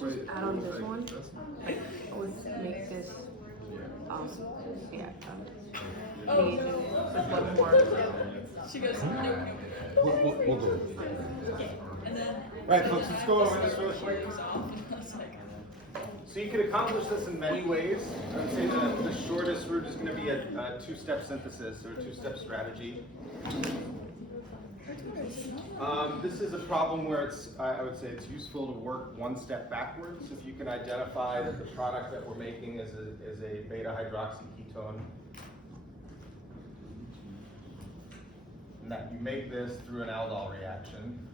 just add on this one? That's fine. I would make this, Yeah. with one more. She goes, no, no. We'll go. And then. Right, folks, let's go over this real quick. Goes off. I was like, So you can accomplish this in many ways. I would say the shortest route is going to be a two-step synthesis or a two-step strategy. This is a problem where I would say it's useful to work one step backwards. If you can identify that the product that we're making is a beta hydroxy ketone, and that you make this through an aldol reaction.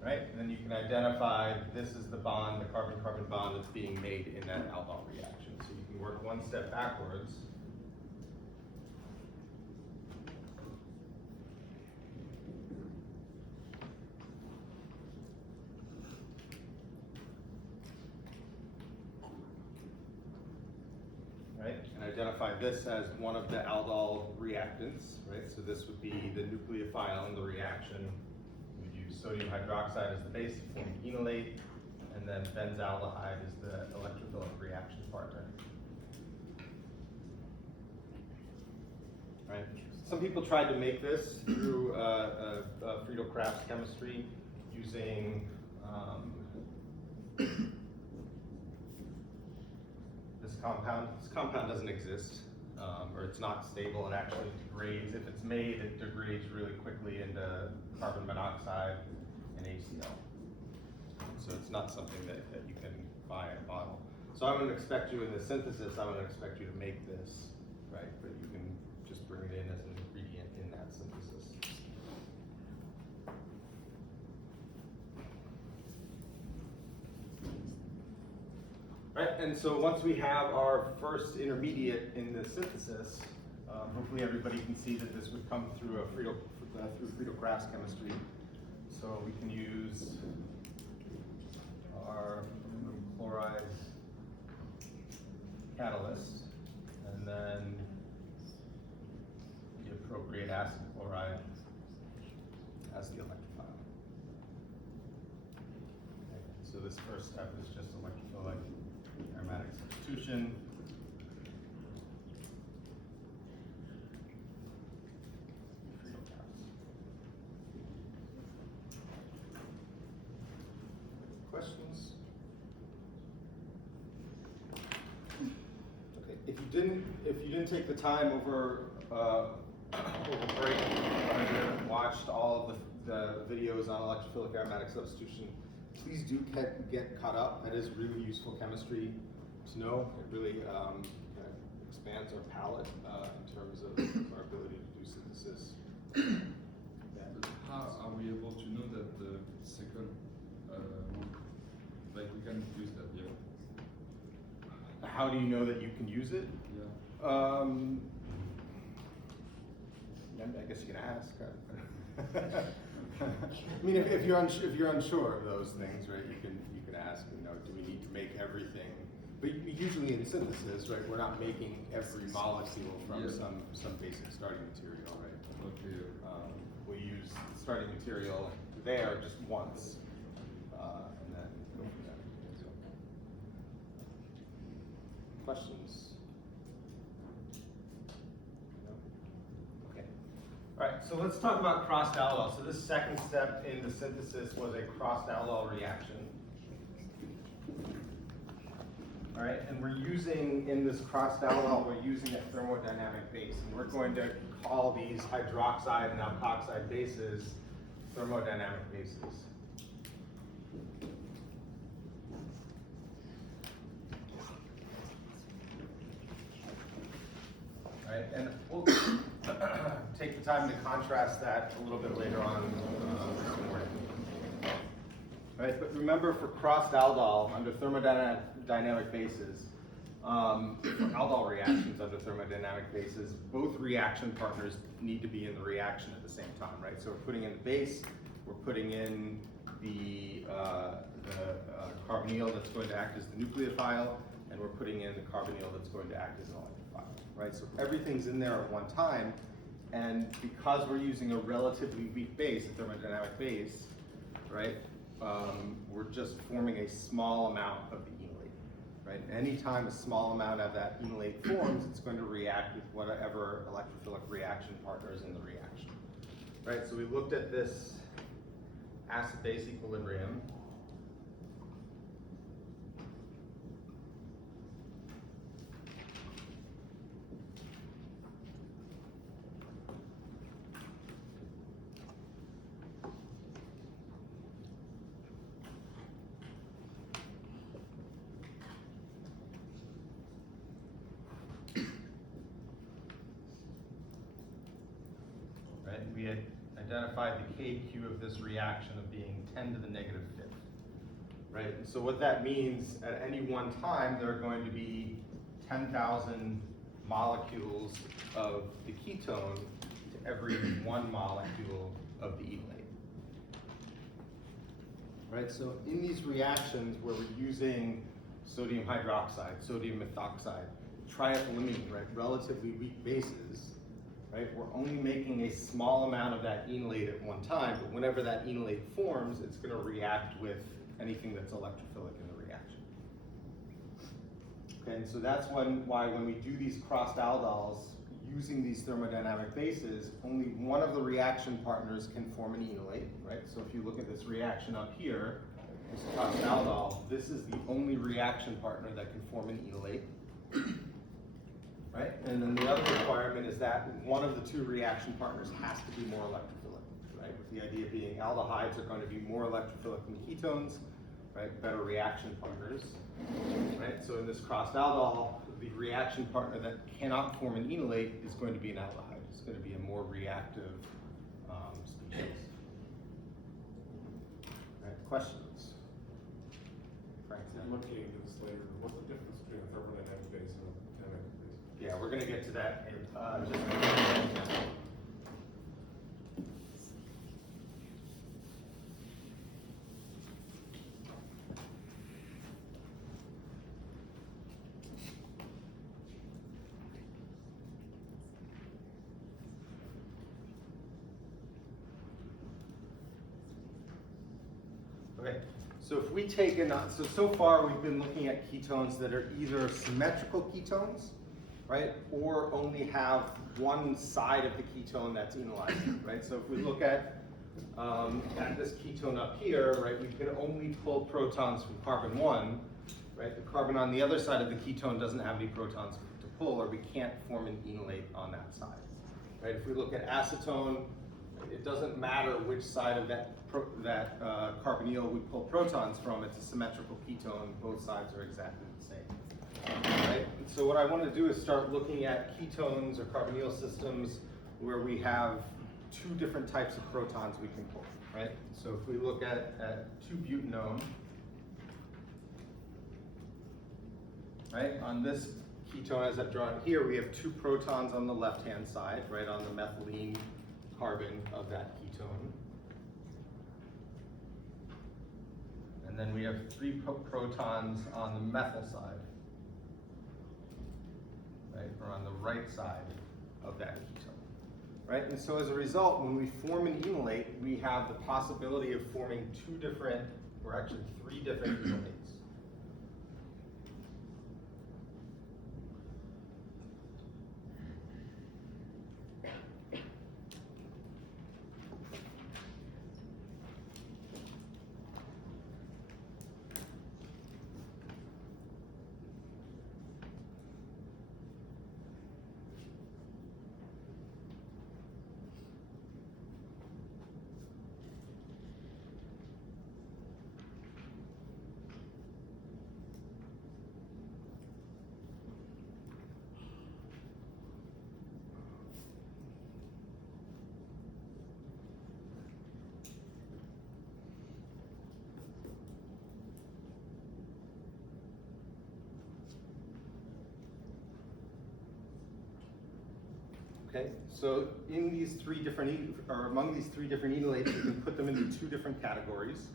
Right? And then you can identify this is the bond, the carbon-carbon bond that's being made in that aldol reaction. So you can work one step backwards. Right? And identify this as one of the aldol reactants, right? So this would be the nucleophile in the reaction. Sodium hydroxide is the base to form enolate, and then benzaldehyde is the electrophilic reaction partner. Right? Some people tried to make this through Friedel-Crafts chemistry using this compound. This compound doesn't exist, or it's not stable. It actually degrades. If it's made, it degrades really quickly into carbon monoxide and HCl. So it's not something that you can buy in a bottle. So I'm going to expect you in the synthesis, I'm going to expect you to make this, right? But you can just bring it in as an ingredient in that synthesis. Right, and so once we have our first intermediate in the synthesis, hopefully everybody can see that this would come through through Friedel-Crafts chemistry. So we can use our aluminum chloride catalyst, and then the appropriate acid chloride as the electrophile. Okay. So this first step is just electrophilic aromatic substitution. Questions? Okay. If you didn't take the time over break and watched all of the videos on electrophilic aromatic substitution, please do get caught up. That is really useful chemistry to know. It really kind of expands our palette in terms of our ability to do synthesis. But how are we able to know that the second like we can use that, yeah? How do you know that you can use it? Yeah. I guess you can ask. I mean, if you're unsure of those things, right? You can ask. You know, do we need to make everything? But usually in synthesis, right, we're not making every molecule from some basic starting material, right? Okay. We use starting material there just once, and then go from there. So. Questions? No? Okay. All right, so let's talk about crossed aldol. So this second step in the synthesis was a crossed aldol reaction. All right, and we're using, in this crossed aldol, we're using a thermodynamic base. And we're going to call these hydroxide and alkoxide bases thermodynamic bases. All right, and we'll take the time to contrast that a little bit later on this morning. Right, but remember for crossed aldol under thermodynamic bases, aldol reactions under thermodynamic bases, both reaction partners need to be in the reaction at the same time, right? So we're putting in the base, we're putting in the carbonyl that's going to act as the nucleophile, and we're putting in the carbonyl that's going to act as an electrophile, right? So everything's in there at one time, And because we're using a relatively weak base, a thermodynamic base, right, we're just forming a small amount of the enolate, right? Anytime a small amount of that enolate forms, it's going to react with whatever electrophilic reaction partner is in the reaction, right? So we looked at this acid-base equilibrium. We had identified the KQ of this reaction of being 10 to the negative fifth, right? And so what that means, at any one time, there are going to be 10,000 molecules of the ketone to every 1 molecule of the enolate, right? So in these reactions where we're using sodium hydroxide, sodium methoxide, triethylamine, right, relatively weak bases, right? We're only making a small amount of that enolate at one time, but whenever that enolate forms, it's going to react with anything that's electrophilic in the reaction. Okay, and so that's why when we do these crossed aldols using these thermodynamic bases, only one of the reaction partners can form an enolate, right? So if you look at this reaction up here, this crossed aldol, this is the only reaction partner that can form an enolate. Right? And then the other requirement is that one of the two reaction partners has to be more electrophilic, right? With the idea being aldehydes are going to be more electrophilic than ketones, right? Better reaction partners, right? So in this crossed aldol, the reaction partner that cannot form an enolate is going to be an aldehyde. It's going to be a more reactive species. Right? Questions? Frank, I'm looking into this later. What's the difference between a thermodynamic base and a kinetic base? yeah, we're going to get to that in just a minute. Okay, so if we take so far we've been looking at ketones that are either symmetrical ketones, right, or only have one side of the ketone that's enolized, right? So if we look at this ketone up here, right, we can only pull protons from carbon 1, right? The carbon on the other side of the ketone doesn't have any protons to pull, or we can't form an enolate on that side, right? If we look at acetone, it doesn't matter which side of that carbonyl we pull protons from, it's a symmetrical ketone, both sides are exactly the same. Right? So what I want to do is start looking at ketones or carbonyl systems where we have two different types of protons we can pull, right? So if we look at 2-butanone, right, on this ketone as I've drawn here, we have 2 protons on the left-hand side, right, on the methylene carbon of that ketone. And then we have 3 protons on the methyl side, right, or on the right side of that ketone, right? And so as a result, when we form an enolate, we have the possibility of forming 3 different enolates. Okay, so in these 3 different, among these 3 different enolates, we can put them into 2 different categories,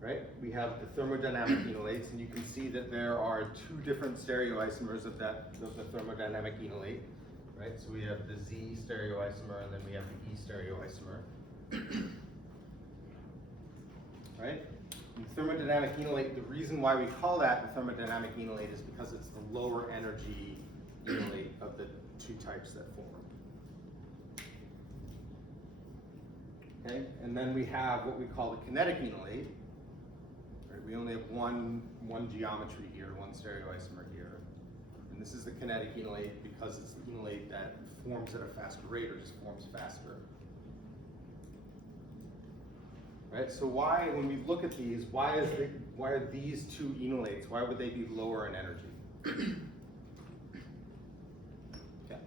right? We have the thermodynamic enolates, and you can see that there are 2 different stereoisomers of the thermodynamic enolate, right? So we have the Z stereoisomer, and then we have the E stereoisomer. Right? And thermodynamic enolate, the reason why we call that the thermodynamic enolate is because it's the lower energy enolate of the two types that form. Okay, and then we have what we call the kinetic enolate. Right? We only have one geometry here, one stereoisomer here. And this is the kinetic enolate because it's the enolate that forms at a faster rate or just forms faster. Right? So why, when we look at these, why are these two enolates, why would they be lower in energy? Okay.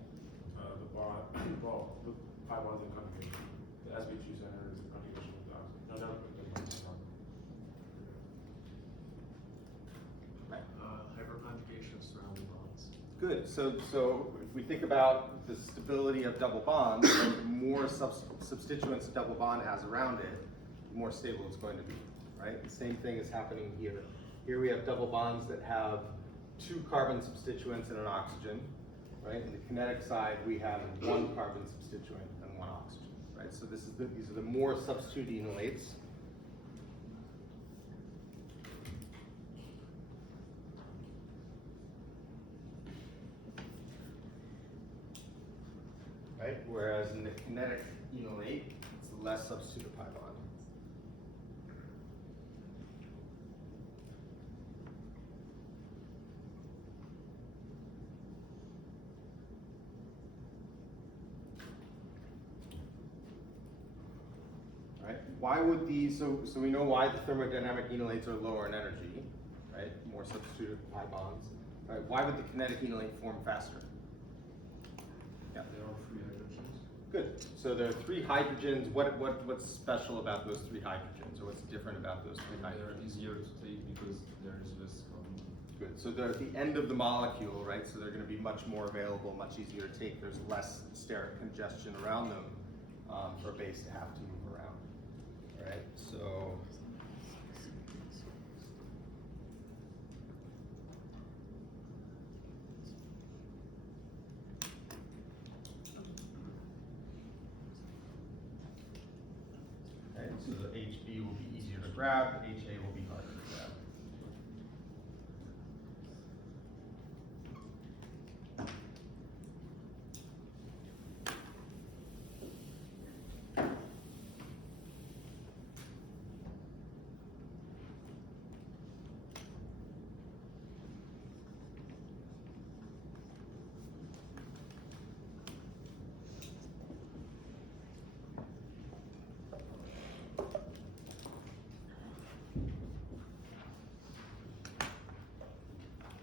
The bond, well, the pi bonds in conjugation. The SB2 center is the conjugation with the oxygen. No, never put them on. Right. Hyperconjugation of surrounding bonds. Good. So if we think about the stability of double bonds, the more substituents a double bond has around it, the more stable it's going to be, right? The same thing is happening here. Here we have double bonds that have two carbon substituents and an oxygen, right? In the kinetic side, we have one carbon substituent and one oxygen, right? So these are the more substitute enolates. Right? Whereas in the kinetic enolate, it's less substituted pi bond. Right? Why would these, so we know why the thermodynamic enolates are lower in energy, right? More substituted pi bonds. Right? Why would the kinetic enolate form faster? Yeah. There are free hydrogens. Good. So there are three hydrogens. What's special about those three hydrogens, or what's different about those three They're hydrogens? easier to take because there is less carbon. Good. So they're at the end of the molecule, right? So they're going to be much more available, much easier to take. There's less steric congestion around them for a base to have to move around. All right. So. Okay, so the HB will be easier to grab, HA will be harder to grab.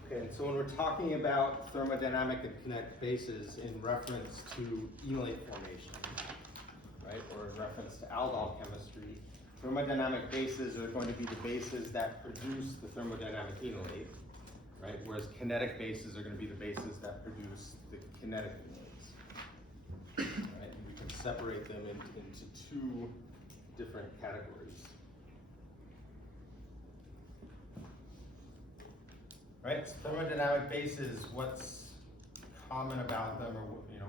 Okay, so when we're talking about thermodynamic and kinetic bases in reference to enolate formation, right, or in reference to aldol chemistry, thermodynamic bases are going to be the bases that produce the thermodynamic enolate, right, whereas kinetic bases are going to be the bases that produce the kinetic enolates. Right, and we can separate them into two different categories. Right, so thermodynamic bases, what's common about them, or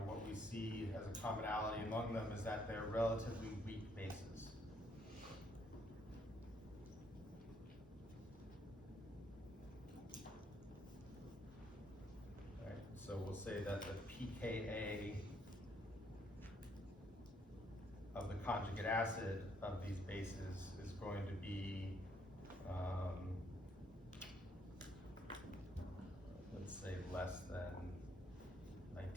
what we see as a commonality among them, is that they're relatively weak bases. Right, so we'll say that the pKa of the conjugate acid of these bases is going to be let's say less than 19.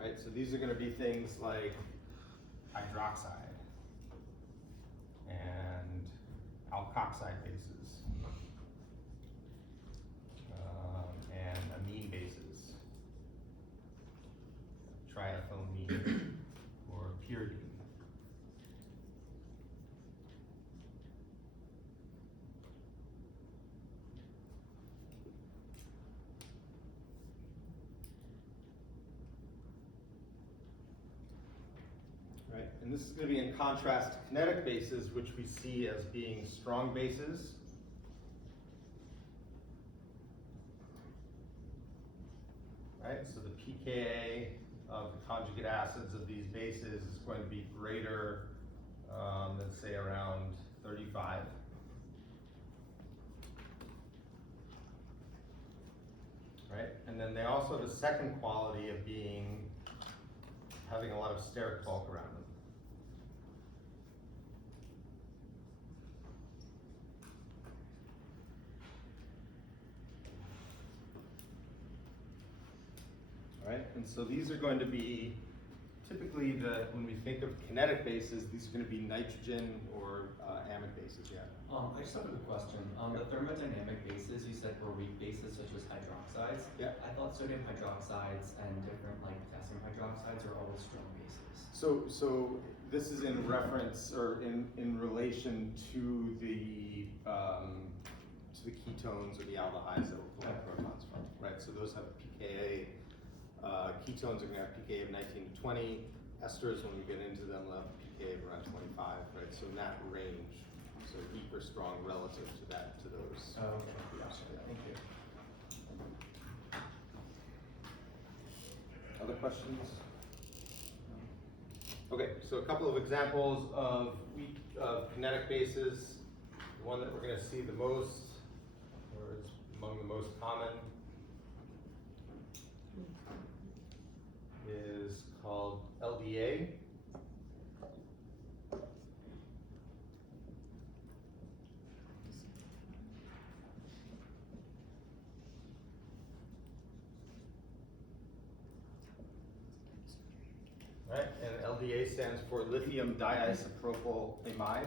Right, so these are going to be things like hydroxide and alkoxide bases and amine bases, triethylamine or pyridine. Right, and this is going to be in contrast to kinetic bases, which we see as being strong bases. right? So the pKa of the conjugate acids of these bases is going to be greater than say around 35. Right? And then they also have a second quality of having a lot of steric bulk around them. Right? And so these are going to be typically when we think of kinetic bases, these are going to be nitrogen or amide bases, yeah. I just have a quick question. The thermodynamic bases you said were weak bases such as hydroxides. Yeah. I thought sodium hydroxides and different like potassium hydroxides are always strong bases. So this is in reference or in relation to the ketones or the aldehydes that we're pulling protons from, right? So those have pKa. Ketones are going to have pKa of 19 to 20. Esters, when we get into them, will have pKa of around 25, right? So in that range, so weak or strong relative to those. Oh, okay. Gotcha. Thank you. Other questions? Okay, so a couple of examples of weak kinetic bases. The one that we're going to see the most, or is among the most common, is called LDA. Right, and LDA stands for lithium diisopropyl amide.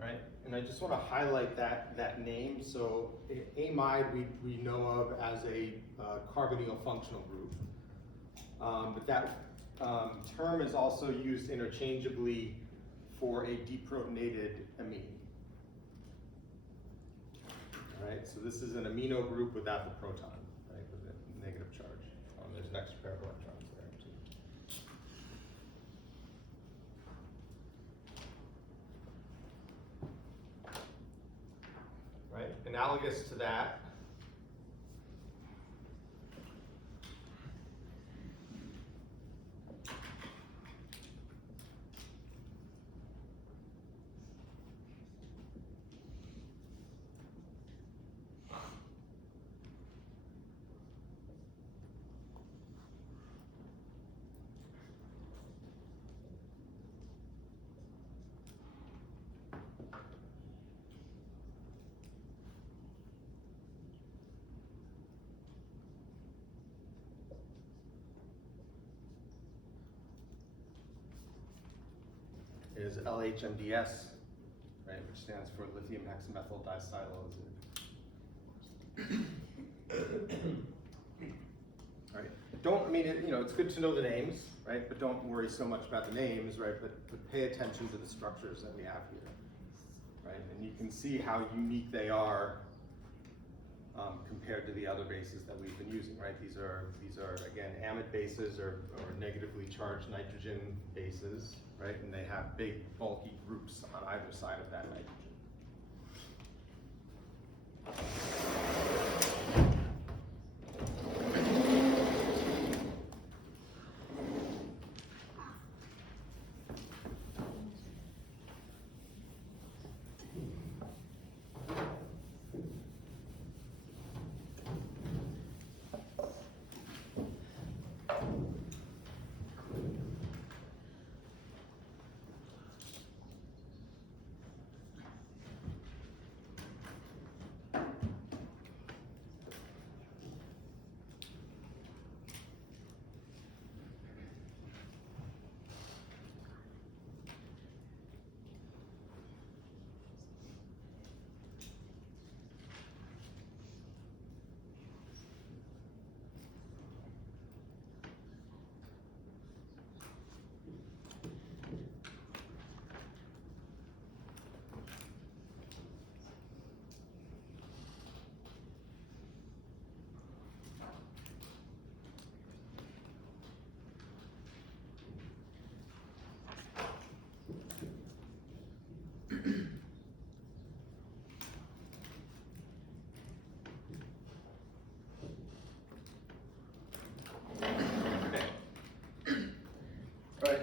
Right, and I just want to highlight that name. So amide we know of as a carbonyl functional group, but that term is also used interchangeably for a deprotonated amine. All right, so this is an amino group without the proton, right, with a negative charge. There's an extra pair of electrons there too. Right, analogous to that, is LHMDS, right, which stands for lithium hexamethyl disiloazide. All right. It's good to know the names, right? But don't worry so much about the names, right? But pay attention to the structures that we have here, right? And you can see how unique they are compared to the other bases that we've been using, right? These are again amide bases or negatively charged nitrogen bases, right? And they have big bulky groups on either side of that nitrogen.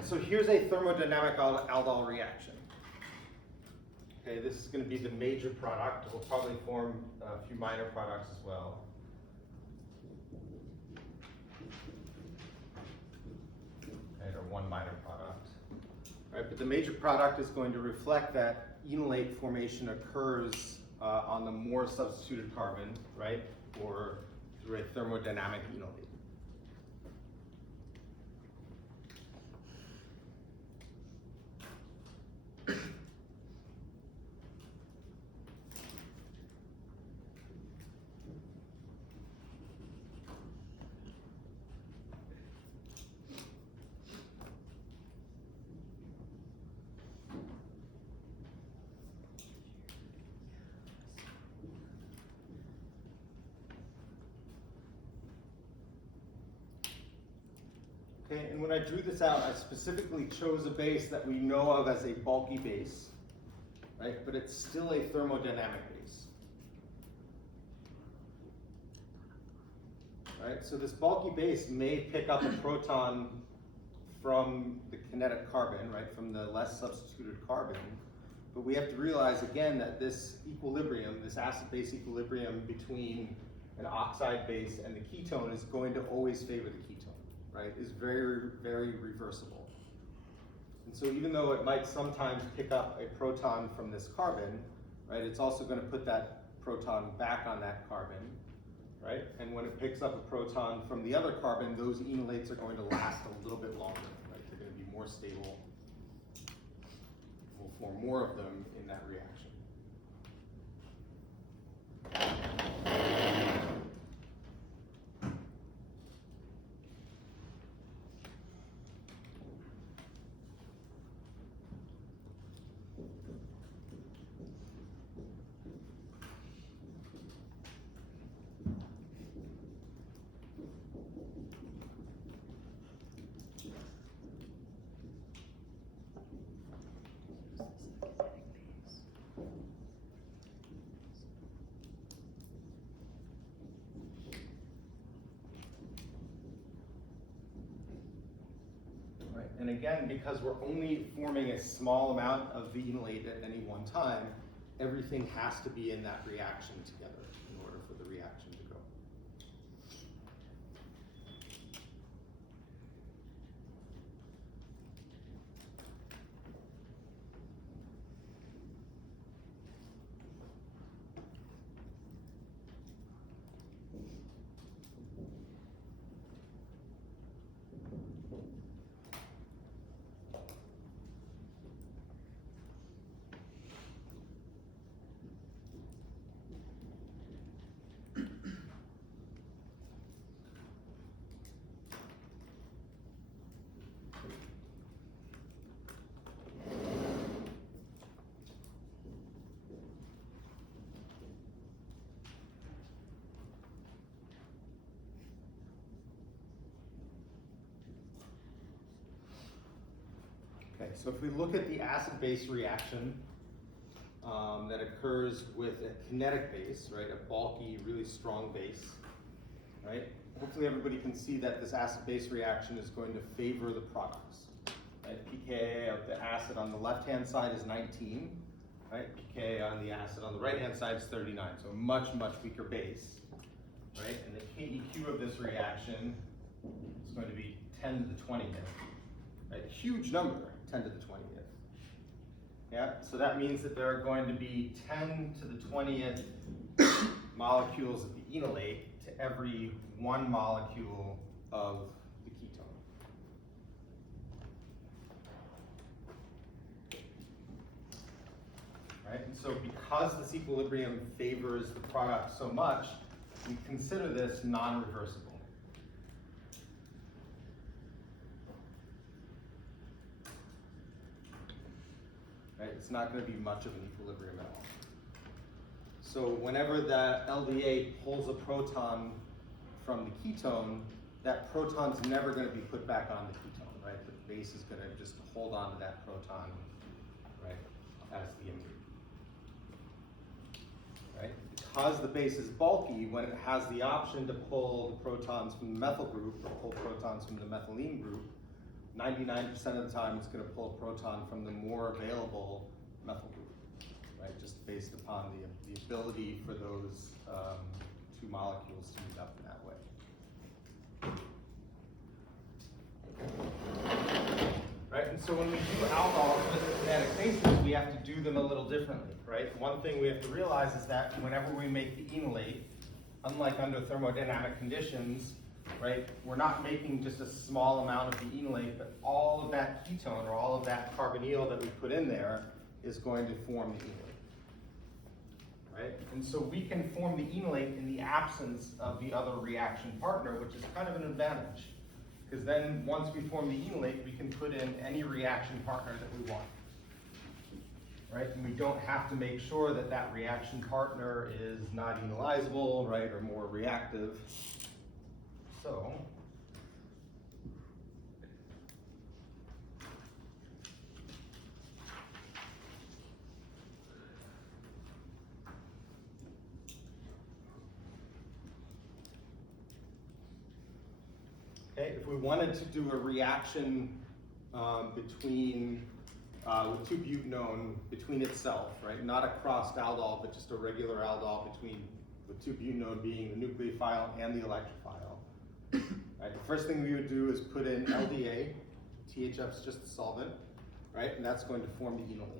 so here's a thermodynamic aldol reaction. Okay, this is going to be the major product. We'll probably form a few minor products as well. Right, or one minor product. Right, but the major product is going to reflect that enolate formation occurs on the more substituted carbon, right, or through a thermodynamic enolate. Okay, and when I drew this out, I specifically chose a base that we know of as a bulky base, right? But it's still a thermodynamic base. Right, so this bulky base may pick up a proton from the kinetic carbon, right, from the less substituted carbon. But we have to realize again that this equilibrium, this acid-base equilibrium between an oxide base and the ketone is going to always favor the ketone. Right, is very, very reversible. And so even though it might sometimes pick up a proton from this carbon, right, it's also going to put that proton back on that carbon, right? And when it picks up a proton from the other carbon, those enolates are going to last a little bit longer, right? They're going to be more stable. We'll form more of them in that reaction. And again, because we're only forming a small amount of the enolate at any one time, everything has to be in that reaction together in order for the reaction to go. Okay, so if we look at the acid-base reaction that occurs with a kinetic base, right, a bulky, really strong base, right? Hopefully everybody can see that this acid-base reaction is going to favor the products. Right? pKa of the acid on the left-hand side is 19, right? pKa on the acid on the right-hand side is 39, so a much, much weaker base, right? And the KEQ of this reaction is going to be 10 to the 20th, right? A huge number. 10 to the 20th. Yeah, so that means that there are going to be 10 to the 20th molecules of the enolate to every 1 molecule of the ketone. Right, and so because this equilibrium favors the product so much, we consider this non-reversible. Right? It's not going to be much of an equilibrium at all. So whenever the LDA pulls a proton from the ketone, that proton's never going to be put back on the ketone, right? The base is going to just hold on to that proton, right, as the image. Right? Because the base is bulky, when it has the option to pull the protons from the methyl group or pull protons from the methylene group, 99% of the time, it's gonna pull a proton from the more available methyl group, right? Just based upon the ability for those two molecules to meet up in that way. Right, and so when we do alcohols with kinetic bases, we have to do them a little differently, right? One thing we have to realize is that whenever we make the enolate, unlike under thermodynamic conditions, right, we're not making just a small amount of the enolate, but all of that ketone or all of that carbonyl that we put in there is going to form the enolate, right? And so we can form the enolate in the absence of the other reaction partner, which is kind of an advantage. Because then once we form the enolate, we can put in any reaction partner that we want, right? And we don't have to make sure that that reaction partner is not enolizable, right, or more reactive. So, okay, if we wanted to do a reaction between with 2-butanone between itself, right? Not a crossed aldol, but just a regular aldol between with 2-butanone being the nucleophile and the electrophile. Right, the first thing we would do is put in LDA. THF is just the solvent, right? And that's going to form the enolate.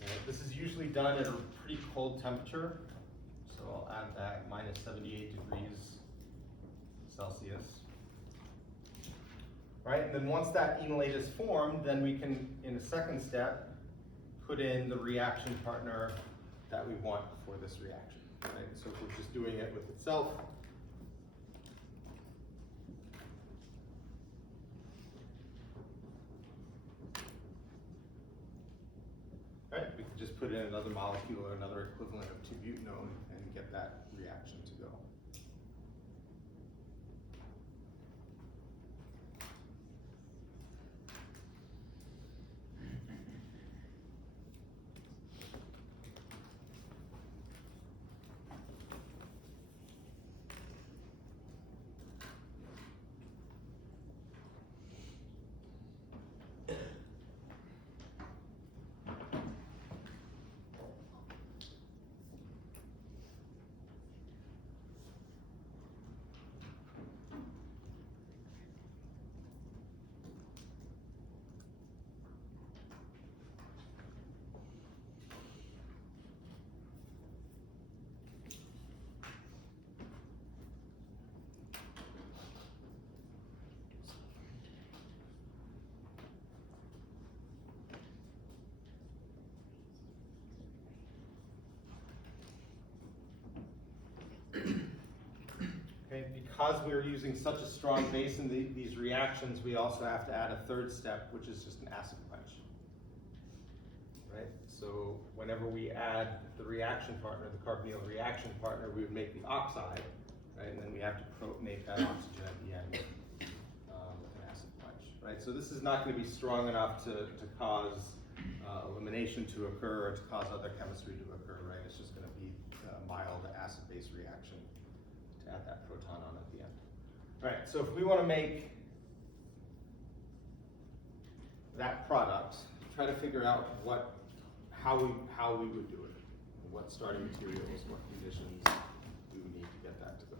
Right, this is usually done at a pretty cold temperature. So I'll add that minus 78 degrees Celsius. Right, and then once that enolate is formed, then we can, in a second step, put in the reaction partner that we want for this reaction. Right? So if we're just doing it with itself, right, we can just put in another molecule or another equivalent of 2-butanone and get that reaction to go. Okay, because we're using such a strong base in these reactions, we also have to add a third step, which is just an acid quench. Right? So whenever we add the reaction partner, the carbonyl reaction partner, we would make the oxide, right? And then we have to protonate that oxygen at the end with an acid quench. Right? So this is not going to be strong enough to cause elimination to occur or to cause other chemistry to occur. Right? It's just going to be a mild acid-base reaction. Add that proton on at the end. All right, so if we want to make that product, try to figure out how we would do it. What starting materials, what conditions we would need to get that to go.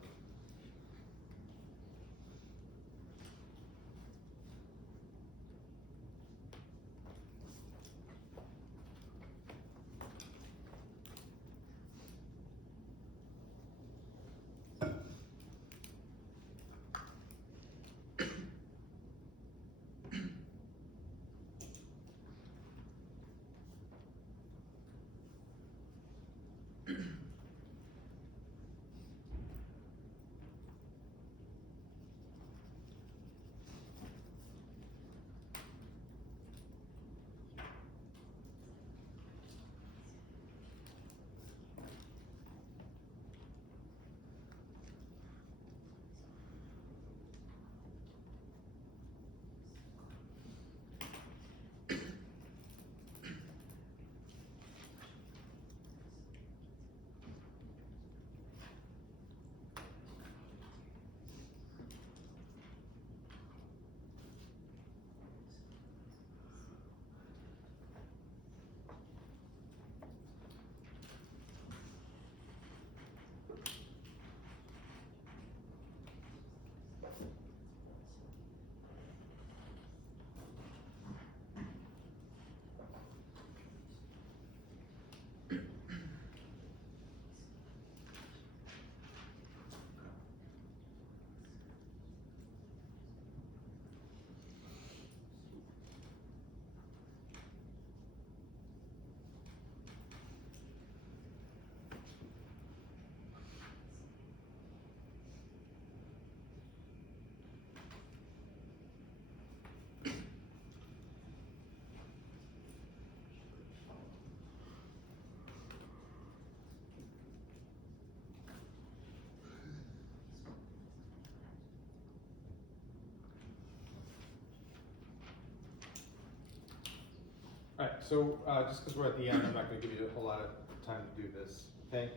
so just because we're at the end, I'm not going to give you a whole lot of time to do this, okay?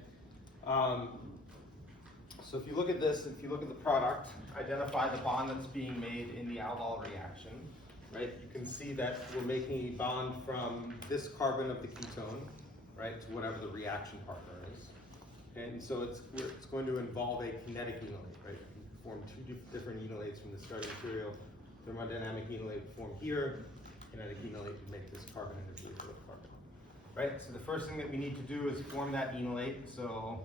So if you look at this, if you look at the product, identify the bond that's being made in the aldol reaction, right? You can see that we're making a bond from this carbon of the ketone, right, to whatever the reaction partner is. And so it's going to involve a kinetic enolate, right? You can form two different enolates from the starting material. Thermodynamic enolate would form here. Kinetic enolate would make this carbon intermediate with carbon. Right, so the first thing that we need to do is form that enolate. So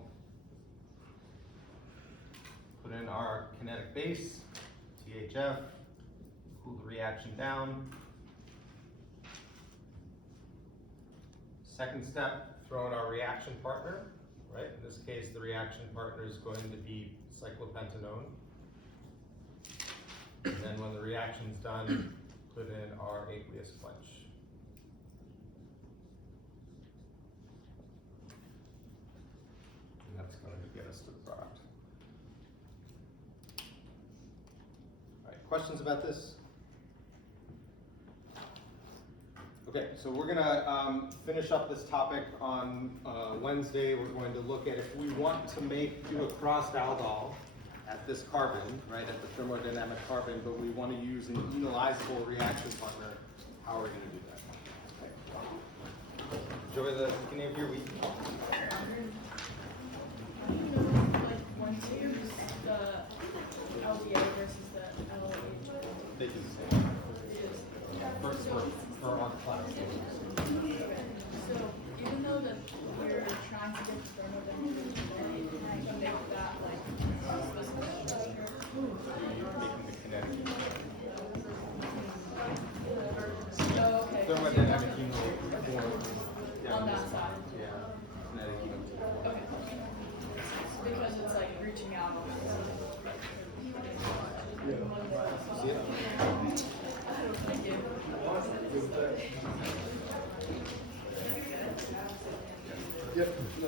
put in our kinetic base, THF, cool the reaction down. Second step, throw in our reaction partner, right? In this case, the reaction partner is going to be cyclopentanone. And then when the reaction's done, put in our aqueous quench. And that's going to get us to the product. All right, questions about this? Okay, so we're gonna finish up this topic on Wednesday. We're going to look at if we want to do a crossed aldol at this carbon, right, at the thermodynamic carbon, but we want to use an enolizable reaction partner. How are we going to do that? Okay. Enjoy the beginning of your week. Like once you use the LDA versus the enolate. They do the same. For our class. So even though that we're trying to get the thermodynamic to make that like specific structure. Making the kinetic. Oh, okay. Thermodynamic enolate form On that side. Yeah. Kinetic enolate. Okay. Because it's like reaching out on See it? Thank you. Yep. No.